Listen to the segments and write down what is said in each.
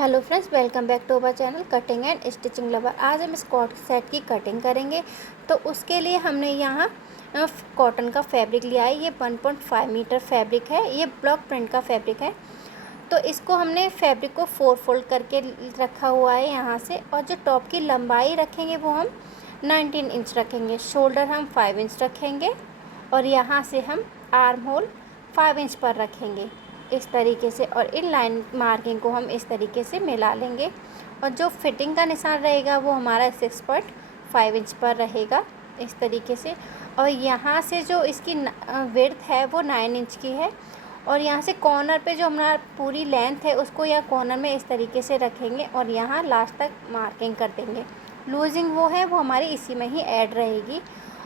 Hello friends, welcome back to our channel cutting and stitching lover. आज हम इस cot set की cutting करेंगे। तो उसके लिए हमने यहाँ कॉटन का फैब्रिक लिया है। ये 1.5 मीटर फैब्रिक है। ये ब्लॉक प्रिंट का फैब्रिक है। तो इसको हमने फैब्रिक को 4 फोल्ड करके रखा हुआ है यहाँ से। और जो टॉप की लंबाई रखेंगे वो हम 19 इंच रखेंगे। शोल्डर हम 5 इंच रखेंगे और यहाँ से हम आर्म होल 5 इंच पर रखेंगे इस तरीके से। और इन लाइन मार्किंग को हम इस तरीके से मिला लेंगे। और जो फिटिंग का निशान रहेगा वो हमारा 6.5 इंच पर रहेगा इस तरीके से। और यहाँ से जो इसकी विड्थ है वो 9 इंच की है। और यहाँ से कॉर्नर पे जो हमारा पूरी लेंथ है उसको यहाँ कॉर्नर में इस तरीके से रखेंगे और यहाँ लास्ट तक मार्किंग कर देंगे। लूजिंग वो है वो हमारी इसी में ही ऐड रहेगी।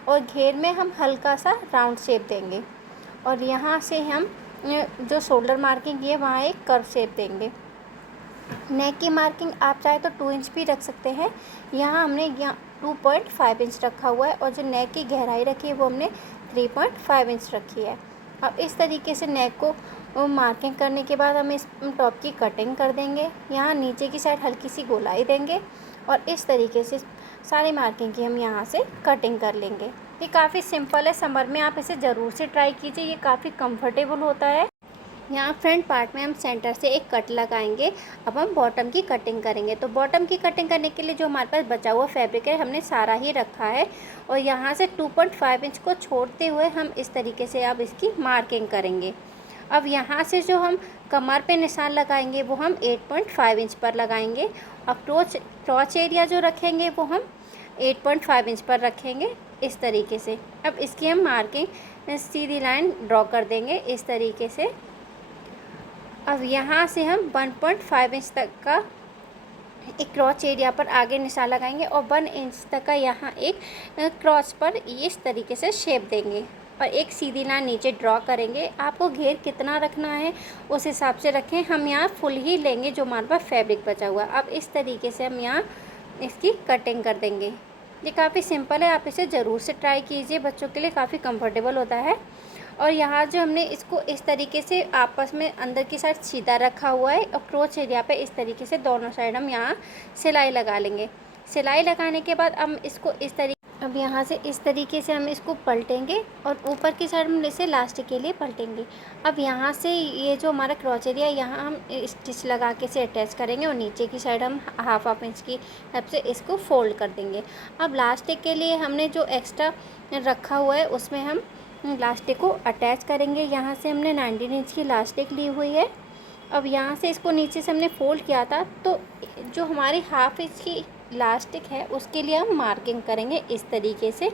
और घेर में हम हल्का सा राउंड शेप देंगे। और यहाँ से हम जो शोल्डर मार्किंग की है वहाँ एक कर्व शेप देंगे। नेक की मार्किंग आप चाहे तो 2 इंच भी रख सकते हैं। यहाँ हमने 2.5 इंच रखा हुआ है। और जो नेक की गहराई रखी है वो हमने 3.5 इंच रखी है। अब इस तरीके से नेक को मार्किंग करने के बाद हम इस टॉप की कटिंग कर देंगे। यहाँ नीचे की साइड हल्की सी गोलाई देंगे और इस तरीके से सारी मार्किंग की हम यहाँ से कटिंग कर लेंगे। ये काफ़ी सिंपल है। समर में आप इसे ज़रूर से ट्राई कीजिए, ये काफ़ी कंफर्टेबल होता है। यहाँ फ्रंट पार्ट में हम सेंटर से एक कट लगाएंगे। अब हम बॉटम की कटिंग करेंगे। तो बॉटम की कटिंग करने के लिए जो हमारे पास बचा हुआ फैब्रिक है हमने सारा ही रखा है। और यहाँ से 2.5 इंच को छोड़ते हुए हम इस तरीके से अब इसकी मार्किंग करेंगे। अब यहाँ से जो हम कमर पे निशान लगाएंगे वो हम 8.5 इंच पर लगाएंगे। अब क्रॉच एरिया जो रखेंगे वो हम 8.5 इंच पर रखेंगे इस तरीके से। अब इसकी हम मार्किंग सीधी लाइन ड्रॉ कर देंगे इस तरीके से। अब यहाँ से हम 1.5 इंच तक का एक क्रॉच एरिया पर आगे निशान लगाएंगे और 1 इंच तक का यहाँ एक क्रॉच पर इस तरीके से शेप देंगे और एक सीधी लाइन नीचे ड्रॉ करेंगे। आपको घेर कितना रखना है उस हिसाब से रखें। हम यहाँ फुल ही लेंगे जो हमारे पास फैब्रिक बचा हुआ। अब इस तरीके से हम यहाँ इसकी कटिंग कर देंगे। ये काफ़ी सिंपल है, आप इसे ज़रूर से ट्राई कीजिए, बच्चों के लिए काफ़ी कंफर्टेबल होता है। और यहाँ जो हमने इसको इस तरीके से आपस में अंदर की साइड सीधा रखा हुआ है और क्रोच एरिया पे इस तरीके से दोनों साइड हम यहाँ सिलाई लगा लेंगे। सिलाई लगाने के बाद हम इसको अब यहाँ से इस तरीके से हम इसको पलटेंगे और ऊपर की साइड हम इसे लास्ट के लिए पलटेंगे। अब यहाँ से ये जो हमारा क्रॉच एरिया यहाँ हम स्टिच लगा के इसे अटैच करेंगे और नीचे की साइड हम हाफ इंच की हेल्प से इसको फोल्ड कर देंगे। अब लास्टिक के लिए हमने जो एक्स्ट्रा रखा हुआ है उसमें हम लास्टिक को अटैच करेंगे। यहाँ से हमने 19 इंच की लास्टिक ली हुई है। अब यहाँ से इसको नीचे से हमने फोल्ड किया था तो जो हमारी हाफ इंच की लास्टिक है उसके लिए हम मार्किंग करेंगे इस तरीके से।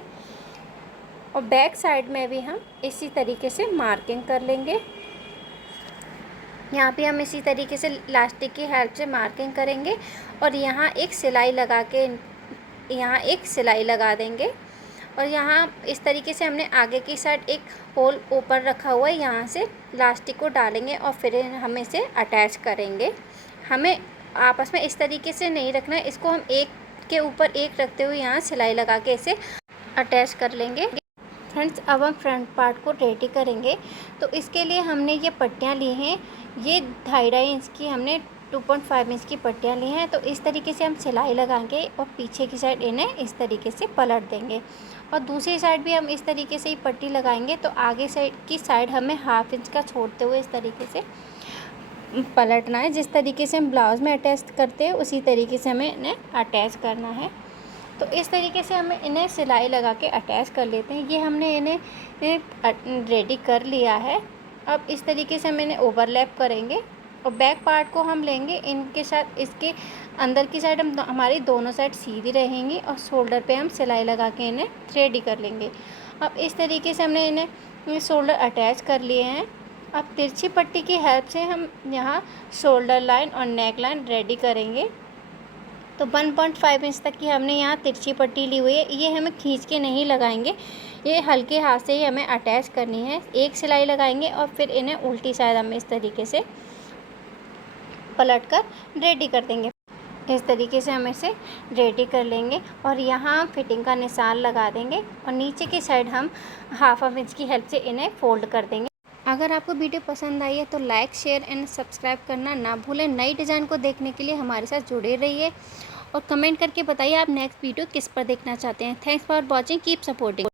और बैक साइड में भी हम इसी तरीके से मार्किंग कर लेंगे। यहाँ पे हम इसी तरीके से लास्टिक की हेल्प से मार्किंग करेंगे और यहाँ एक सिलाई लगा के यहाँ एक सिलाई लगा देंगे। और यहाँ इस तरीके से हमने आगे की साइड एक होल ऊपर रखा हुआ है, यहाँ से लास्टिक को डालेंगे और फिर हम इसे अटैच करेंगे। हमें आपस में इस तरीके से नहीं रखना है, इसको हम एक के ऊपर एक रखते हुए यहाँ सिलाई लगा के इसे अटैच कर लेंगे। फ्रेंड्स, अब हम फ्रंट पार्ट को रेडी करेंगे। तो इसके लिए हमने ये पट्टियाँ ली हैं, ये 2.5 इंच की हमने 2.5 इंच की पट्टियाँ ली हैं। तो इस तरीके से हम सिलाई लगाएंगे और पीछे की साइड इन्हें इस तरीके से पलट देंगे और दूसरी साइड भी हम इस तरीके से ही पट्टी लगाएंगे। तो आगे की साइड हमें हाफ इंच का छोड़ते हुए इस तरीके से पलटना है। जिस तरीके से हम ब्लाउज़ में अटैच करते हैं उसी तरीके से हमें इन्हें अटैच करना है। तो इस तरीके से हमें इन्हें सिलाई लगा के अटैच कर लेते हैं। ये हमने इन्हें रेडी कर लिया है। अब इस तरीके से हम इन्हें ओवरलैप करेंगे और बैक पार्ट को हम लेंगे इनके साथ। इसके अंदर की साइड हमारी दोनों साइड सीधी रहेंगी और शोल्डर पे हम सिलाई लगा के इन्हें रेडी कर लेंगे। अब इस तरीके से हमने इन्हें शोल्डर अटैच कर लिए हैं। अब तिरछी पट्टी की हेल्प से हम यहाँ शोल्डर लाइन और नेक लाइन रेडी करेंगे। तो 1.5 इंच तक की हमने यहाँ तिरछी पट्टी ली हुई है। ये हमें खींच के नहीं लगाएंगे, ये हल्के हाथ से ही हमें अटैच करनी है। एक सिलाई लगाएंगे और फिर इन्हें उल्टी साइड हम इस तरीके से पलट कर रेडी कर देंगे। इस तरीके से हम इसे रेडी कर लेंगे और यहाँ फिटिंग का निशान लगा देंगे और नीचे की साइड हम हाफ इंच की हेल्प से इन्हें फोल्ड कर देंगे। अगर आपको वीडियो पसंद आई है तो लाइक शेयर एंड सब्सक्राइब करना ना भूलें। नई डिज़ाइन को देखने के लिए हमारे साथ जुड़े रहिए और कमेंट करके बताइए आप नेक्स्ट वीडियो किस पर देखना चाहते हैं। Thanks for watching, keep supporting.